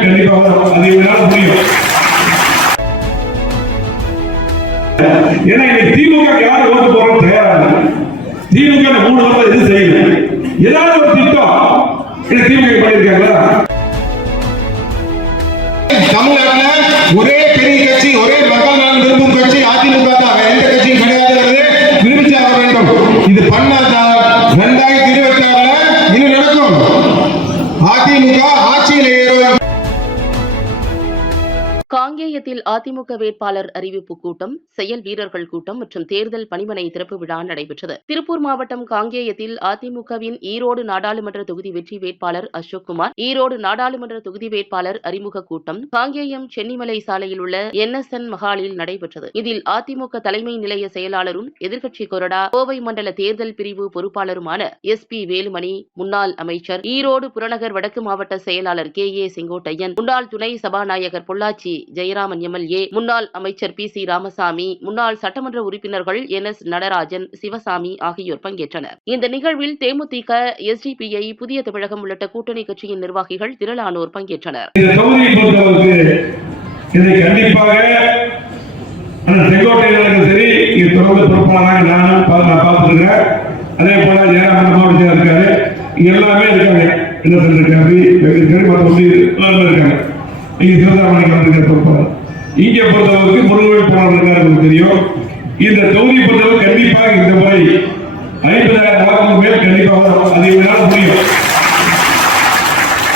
மேல் கண்டிப்பா வரும். அது எங்களால முடியும். ஏன்னா இன்னைக்கு திமுக யாரு ஓட்டு போறோம் தயாராக திமுக மூணு வருஷம் எது செய்யல. ஏதாவது ஒரு திட்டம் என்ன திமுக பண்ணியிருக்காங்களா? தமிழ்நாட்டில் ஒரே பெரிய கட்சி ஒரே மக்கள் நலன் விரும்பும் கட்சி அதிமுக தான். வேற எந்த கட்சியும் கிடையாது நிரூபிச்சாக வேண்டும். இது பண்ணாதான் ரெண்டாயிரத்தி இருபத்தி ஆறுல இது நடக்கும். அதிமுக காங்கேயத்தில் அதிமுக வேட்பாளர் அறிவிப்பு கூட்டம் செயல் வீரர்கள் கூட்டம் மற்றும் தேர்தல் பணிமனை திறப்பு விழா நடைபெற்றது. திருப்பூர் மாவட்டம் காங்கேயத்தில் அதிமுகவின் ஈரோடு நாடாளுமன்ற தொகுதி வெற்றி வேட்பாளர் அசோக்குமார் ஈரோடு நாடாளுமன்ற தொகுதி வேட்பாளர் அறிமுக கூட்டம் காங்கேயம் சென்னிமலை சாலையில் உள்ள என்எஸ்என் மகாலில் நடைபெற்றது. இதில் அதிமுக தலைமை நிலைய செயலாளரும் எதிர்க்கட்சி கொறடா கோவை மண்டல தேர்தல் பிரிவு பொறுப்பாளருமான எஸ் பி வேலுமணி முன்னாள் அமைச்சர் ஈரோடு புறநகர் வடக்கு மாவட்ட செயலாளர் கே ஏ செங்கோட்டையன் முன்னாள் துணை சபாநாயகர் பொள்ளாச்சி ஜெயராமன் எம்எல்ஏ முன்னாள் அமைச்சர் பி சி ராமசாமி முன்னாள் சட்டமன்ற உறுப்பினர்கள் என் எஸ் நடராஜன் சிவசாமி ஆகியோர் பங்கேற்றனர் இந்த நிகழ்வில் தேமுதிக எஸ்டிபிஐ புதிய தமிழகம் உள்ளிட்ட கூட்டணி கட்சியின் நிர்வாகிகள் திரளானோர் பங்கேற்றனர் இதை கண்டிப்பாக சரி இது தொடர்ந்து பொறுப்பாளராக நானும் நான் பார்த்துருக்கேன் அதே போல ஜெயராமன் இருக்காரு எல்லாமே இருக்காங்க என்ன இருக்காரு இருக்காரு இருக்காங்க இங்க சிவராமணிக்கு வந்திருக்கிற இங்கே பொறுத்தவரைக்கு முருகன் போனவர் இருக்காரு தெரியும். இந்த தொகுதி பொறுத்தவரை கண்டிப்பாக இந்த முறை ஐம்பதாயிரம் வாக்கு மேல் கண்டிப்பாக வரும். அது எங்களால முடியும்.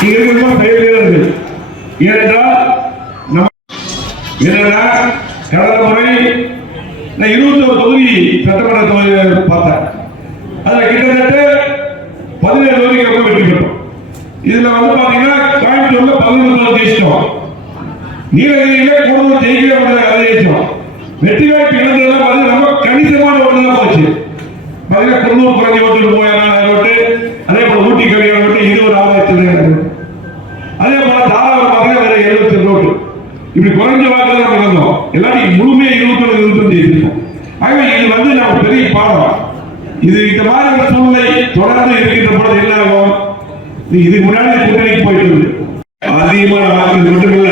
இங்க இருக்கிற பெயர்கள் ஏனென்றால் நம்ம என்னன்னா கடந்த முறை நான் இருபத்தி ஒரு தொகுதி சட்டமன்ற தொகுதி பார்த்தேன். அதில் கிட்டத்தட்ட பதினேழு தொகுதிக்கு ரொம்ப வெற்றி பெற்றோம். இதுல வந்து பார்த்தீங்கன்னா கோயம்புத்தூர்ல பதினொன்று தொகுதி ஜெயிச்சிட்டோம் கூடுதல் வெற்றி வாய்ப்பு இழந்ததெல்லாம் பாத்தீங்கன்னா ரொம்ப கணிசமான ஓட்டு தான் போச்சு. பாத்தீங்கன்னா குன்னூர் குறைஞ்சி ஓட்டு மூவாயிரம் ஓட்டு அதே போல ஊட்டி கவியை ஓட்டு இருபது அதே போல தாராளம் பாத்தீங்கன்னா வேற எழுபத்தி ஓட்டு. இப்படி குறைஞ்ச வாக்குல நம்ம எல்லாரும் முழுமையாக இருபத்தி இருபத்தஞ்சு ஜெயிச்சிருக்கோம். ஆகவே இது வந்து நம்ம பெரிய பாடம். இது இந்த மாதிரி சூழ்நிலை தொடர்ந்து இருக்கின்ற பொழுது என்ன ஆகும்? இதுக்கு முன்னாடி கூட்டணிக்கு போயிட்டு இருக்கு. அதிகமான வாக்கு மட்டுமில்ல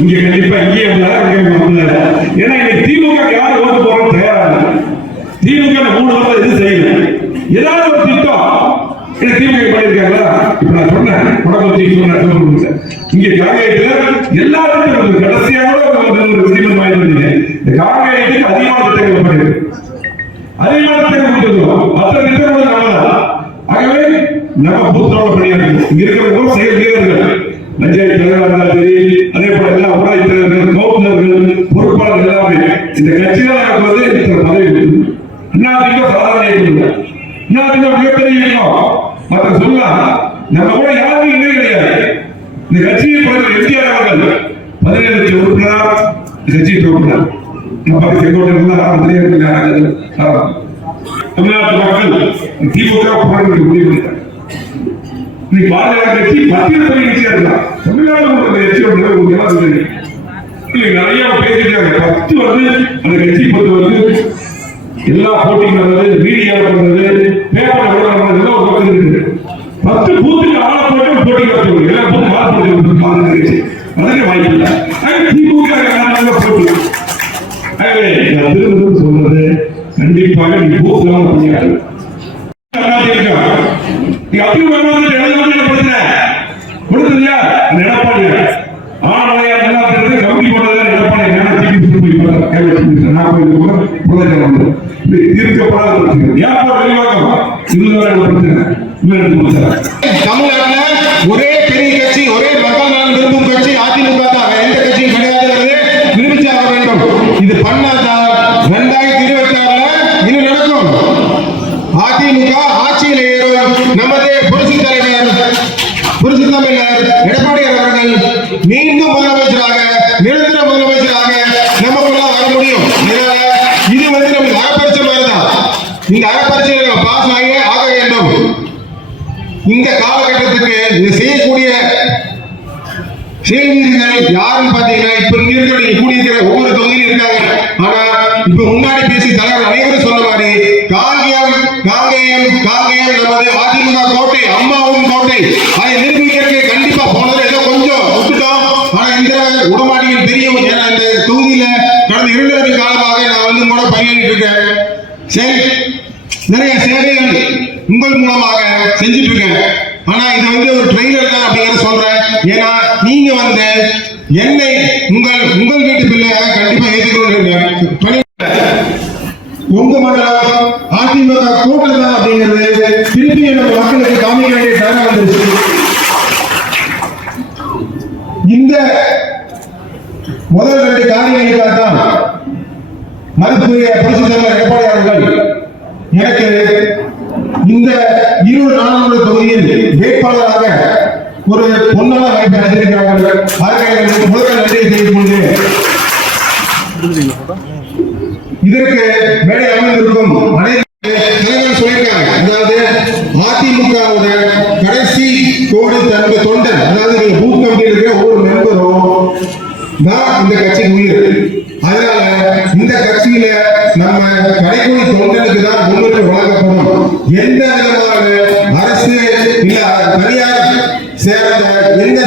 இங்க கண்டிப்பா இங்கே ஏன்னா இன்னைக்கு திமுக யார் ஓட்டு போறோம் தயாரா திமுக மூணு வருஷம் எது செய்யல. ஏதாவது ஒரு திட்டம் திமுக பண்ணிருக்காங்களா இப்ப நான் சொன்னேன். குடம்பத்தி சொன்னேன். இங்க காங்கேயத்துல எல்லாருக்கும் கடைசியாக ஒரு இந்த காங்கேயத்துக்கு அதிகமான திட்டங்கள் பண்ணிருக்கு. அதிகமான திட்டங்கள் கொடுத்துருக்கோம். மற்ற திட்டங்கள் ஆகவே நம்ம பூத்தோட பணியாற்று இங்க செயல் வீரர்கள். பஞ்சாயத்து தலைவராக இருந்தாலும் சரி அதே போல எல்லா ஊராட்சி தலைவர்கள் கவுன்சிலர்கள் பொறுப்பாளர்கள் எல்லாமே இந்த கட்சிகள் எனக்கு வந்து பதவி கொடுத்து சாதாரண இயக்கம். மிகப்பெரிய இயக்கம். மற்ற சொல்லலாம் நம்ம கூட யாருமே இல்லை கிடையாது. இந்த கட்சியை பிறகு எம்ஜிஆர் அவர்கள் பதினேழு லட்சம் உறுப்பினரா? கட்சியை உறுப்பினர் நம்ம பக்கத்து ஆரம்பத்திலே தமிழ்நாட்டு மக்கள் திமுக போராடி முடிவு பண்ணிட்டாங்க. இன்னைக்கு பாரதிய கட்சி கட்சியா இருக்கலாம் தமிழ்நாடு ஒரு கட்சி வந்து உங்களுக்கு எல்லாம் நிறைய பேசிட்டாங்க பத்து வந்து அந்த கட்சி பத்து வந்து எல்லா போட்டியும் நடந்தது மீடியா நடந்தது பேப்பர் நடந்தது எல்லாம் ஒரு பக்கம் இருக்கு. பத்து பூத்துக்கு ஆள போட்டு போட்டி நடத்துவாங்க எல்லா பூத்து ஆள போட்டி பாரதிய கட்சி அதுக்கு வாய்ப்பு இல்லை. திமுக போட்டி. ஆகவே நான் திரும்ப சொல்றது கண்டிப்பாக நீ பூத்துலாம் நீ அப்படி இடது வந்து கொடுத்த கொடுத்ததியா அந்த எடப்பாடி ஆணையா எல்லாத்திலிருந்து கம்பி போட்டதா எடப்பாடி நான் திருப்பி கைவச்சு நான் போய் கூட வந்து இது தீர்க்கப்படாத பிரச்சனை. பிரச்சனை. தமிழ்நாட்டில் ஒரே பெரிய கட்சி ஒரே மக்கள் நலன் விரும்பும் கட்சி அதிமுக தான். எந்த கட்சியும் கிடையாதுங்கிறது நிரூபிச்சாக வேண்டும். இது பண்ணாதான் ரெண்டாயிரத்தி இருபத்தி ஆறுல இது நடக்கும். அதிமுக நிரந்தர முதலமைச்சராக நமக்குள்ள வர முடியும். இது வந்து நமக்கு அகப்பரிச்சை மாதிரிதான். இந்த அகப்பரிச்சையில் நம்ம பாஸ் ஆகி ஆக வேண்டும். இந்த காலகட்டத்துக்கு இது செய்யக்கூடிய செய்திகள் யாருன்னு பாத்தீங்கன்னா இப்ப இங்க இருக்கிற கூடியிருக்கிற ஒவ்வொரு தொகுதியிலும் இருக்காங்க. ஆனா இப்ப முன்னாடி பேசி தலைவர் அனைவரும் சொன்ன மாதிரி காங்கேயம் காங்கேயம் காங்கேயம் நமது அதிமுக கோட்டை அம்மாவும் கோட்டை அதை இரண்டு காலமாக நான் வந்து கூட பணியாற்றிட்டு இருக்கேன். சரி நிறைய சேவைகள் உங்கள் மூலமாக செஞ்சுட்டு இருக்கேன். ஆனா இது வந்து ஒரு ட்ரெய்லர் தான் அப்படிங்கிற சொல்றேன். ஏன்னா நீங்க வந்து என்னை உங்கள் உங்கள் வீட்டு பிள்ளையாக கண்டிப்பா ஏற்றுக்கொண்டு உங்க மண்டலம் அதிமுக கூட்டம் தான் அப்படிங்கிறது திருப்பி எனக்கு மக்களுக்கு காமிக்க வேண்டிய தரம் வந்துருச்சு இந்த முதல் ரெண்டு காரியங்களுக்காக தான் மருத்துவ புரட்சி தலைவர் எடப்பாடி அவர்கள் எனக்கு இந்த இரு நாடாளுமன்ற தொகுதியில் வேட்பாளராக ஒரு பொன்னான வாய்ப்பை அளித்திருக்கிறார்கள். அதற்கு முதல் நன்றியை செய்து கொள்கிறேன். இதற்கு மேடை அமைந்திருக்கும் அனைத்து சொல்லியிருக்காங்க. அதாவது அதிமுகவோட கடைசி கோடி தந்த தொண்டன் அதாவது நீங்க பூத் கமிட்டியில் இருக்கிற ஒவ்வொரு மெம்பரும் தான் இந்த கட்சிக்கு உயிர். அதனால இந்த கட்சியில நம்ம கடைக்குடி தொண்டனுக்கு தான் முன்னுரிமை வழங்கப்படும். எந்த விதமான அரசு இல்ல தனியார் சேர்ந்த எந்த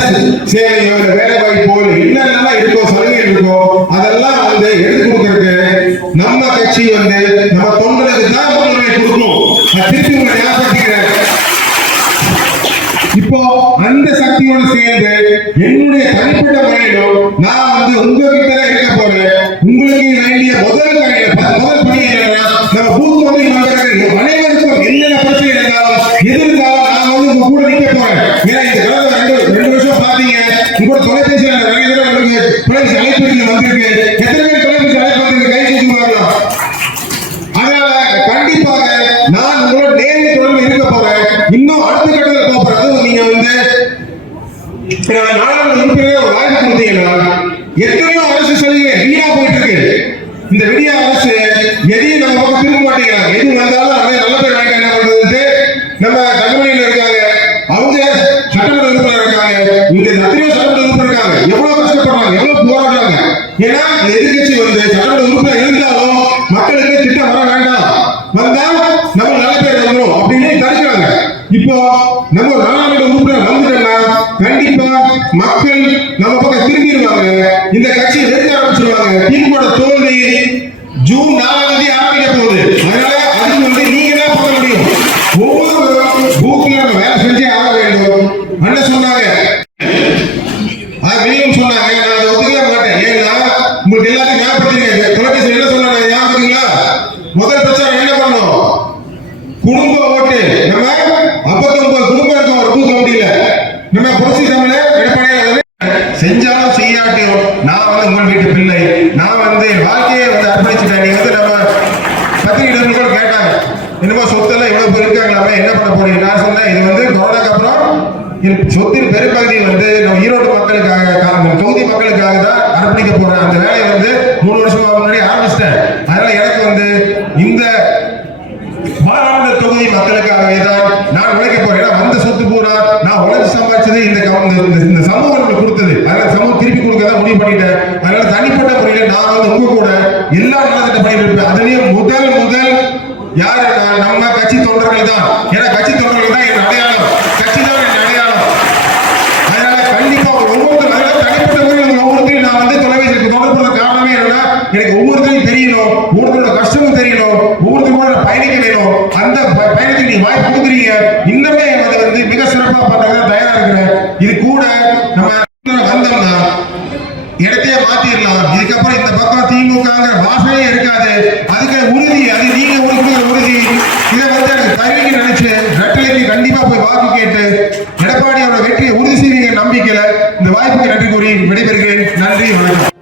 சேவையோ இல்ல வேலை வாய்ப்போ என்னென்னலாம் இருக்கோ சலுகை இருக்கோ அதெல்லாம் வந்து எடுத்து கொடுக்கறதுக்கு நம்ம கட்சி வந்து நம்ம தொண்டனுக்கு தான் முன்னுரிமை கொடுக்கணும். நான் திருப்பி உங்களை ஞாபகப்படுத்திக்கிறேன். அந்த சக்தியோட சேர்ந்து என்னுடைய தனிப்பட்ட முறையிலும் நான் வந்து உங்ககிட்ட தான் இருக்க போறேன். உங்களுக்கு வேண்டிய முதல் காரியம், முதல் பணி என்னன்னா நம்ம பூத் அனைவருக்கும் என்னென்ன பிரச்சனை இருந்தாலும் நான் வந்து உங்க கூட நிக்க போறேன். ஏன்னா இந்த கடந்த ரெண்டு ரெண்டு வருஷம் பாத்தீங்க உங்களோட தொலைபேசியில் நிறைய தடவை உங்களுக்கு தொலைபேசி அழைப்பு வந்திருக்கு. சில நாடுகள் முன்பே ஒரு வாய்ப்பு கொடுத்தீங்கன்னா எத்தனையோ அரசு சலுகை வீணா போயிட்டு இருக்கு இந்த விடிய அரசு எதையும் நம்ம பக்கம் திரும்ப மாட்டேங்கிறாங்க. எது வந்தாலும் அதே நல்ல பேர் வாங்க என்ன பண்றது நம்ம தகவலில் இருக்காங்க. அவங்க சட்டமன்ற உறுப்பினர் இருக்காங்க. இங்க எத்தனையோ சட்டமன்ற உறுப்பினர் இருக்காங்க. எவ்வளவு கஷ்டப்படுறாங்க எவ்வளவு போராடுறாங்க. ஏன்னா இந்த எதிர்கட்சி வந்து சட்டமன்ற உறுப்பினர் இருந்தாலும் மக்களுக்கு திட்டம் வர வேண்டாம். வந்தா நம்ம நல்ல பேர் வந்துடும் அப்படின்னு தடுக்கிறாங்க. இப்போ நம்ம பக்கம் திரும்பிடுவாங்க. இந்த கட்சியை வெறுக்க ஆரம்பிச்சிருவாங்க. திமுக தோல்வி ஜூன் நாலாம் தேதி ஆரம்பிக்க போகுது. அதனால அதுக்கு வந்து நீங்க தான் பண்ண முடியும்? ஒவ்வொரு பூத்துல நம்ம வேலை செஞ்சே ஆக வேண்டும். என்ன சொன்னாங்க அது மினிமம் சொன்னாங்க நான் அதை ஒத்துக்கவே மாட்டேன் ஏன்னா உங்களுக்கு எல்லாத்தையும் ஞாபகப்படுத்தீங்க தொலைபேசி என்ன சொன்னாங்க ஞாபகங்களா முதல் பிரச்சாரம் என்ன பண்ணோம் குடும்ப ஓட்டு நம்ம ஐம்பத்தொன்பது குடும்பம் இருக்கும் ஒரு பூத் கமிட்டியில நம்ம புரட்சி தமிழர் எடப்பாடியார் செஞ்சாலும் செய்யாட்டியும் நான் வந்து உங்கள் வீட்டு பிள்ளை நான் வந்து என் வாழ்க்கையை வந்து அர்ப்பணிச்சுட்டேன் நீங்க வந்து நம்ம பத்திரிகை கூட கேட்டாங்க என்னமோ சொத்தெல்லாம் இவ்வளவு பேர் இருக்காங்களாமே என்ன பண்ண போறீங்க நான் சொன்னேன் இது வந்து கொரோனாக்கு அப்புறம் என் சொத்தின் பெரும்பகுதி வந்து நம்ம ஈரோடு மக்களுக்காக கா- தொகுதி மக்களுக்காக தான் அர்ப்பணிக்க போறேன் அந்த வேலையை வந்து மூணு வருஷமா முன்னாடி ஆரம்பிச்சிட்டேன். அதனால எனக்கு வந்து இந்த மாநாடு தொகுதி மக்களுக்காகவே தான் நான் உழைக்க போறேன். ஏன்னா வந்த சொத்து பூரா நான் உழைச்சு சம்பாதிச்சது இந்த இந்த- இந்த- சமூகம் எனக்கு கொடுத்தது. அதனால சமூகம் திருப்பி கொடுக்க தான் முடிவு பண்ணிட்டேன். அதனால தனிப்பட்ட முறையில் நான் வந்து உங்க கூட எல்லா நலத்திட்ட பண்ணிட்டு இருப்பேன் அதுலயும் முதல் முதல் யாரு? நம்ம கட்சி தொண்டர்கள் தான். ஏன்னா கட்சி தொண்டர்கள் தான் என் அடையாளம். கட்சி தான் என் அடையாளம் அதனால கண்டிப்பா ஒரு ஒவ்வொருத்தரும் அதனால தனிப்பட்ட முறையில் உங்க ஒவ்வொருத்தரையும் நான் வந்து தொலைபேசிக்கு தொடர்புற காரணமே என்னன்னா எனக்கு ஒவ்வொருத்தரையும் தெரியணும் ஒவ்வொருத்தரோட கஷ்டமும் தெரியணும் ஒவ்வொருத்தரோட பயணிக்க வேணும். அந்த ப- பயணத்துக்கு நீங்க வாய்ப்பு கொடுக்குறீங்க. இன்னுமே அதை வந்து மிக சிறப்பா பண்றதுக்கு தயாரா இருக்கிறேன். இது கூட நம்ம வந்தோம்னா இடத்தையே மாத்திரலாம். இதுக்கப்புறம் இந்த பக்கம் திமுகங்கிற வாசனையே இருக்காது. அதுக்கு உறுதி அது நீங்க கொடுக்குற உறுதி. இதை வந்து எனக்கு தருவீங்க நினைச்சு ரெட்டலைக்கு கண்டிப்பா போய் வாக்கு கேட்டு எடப்பாடி அவரோட வெற்றியை உறுதி செய்வீங்க நம்பிக்கையில இந்த வாய்ப்புக்கு நன்றி கூறி விடைபெறுகிறேன். நன்றி வணக்கம்.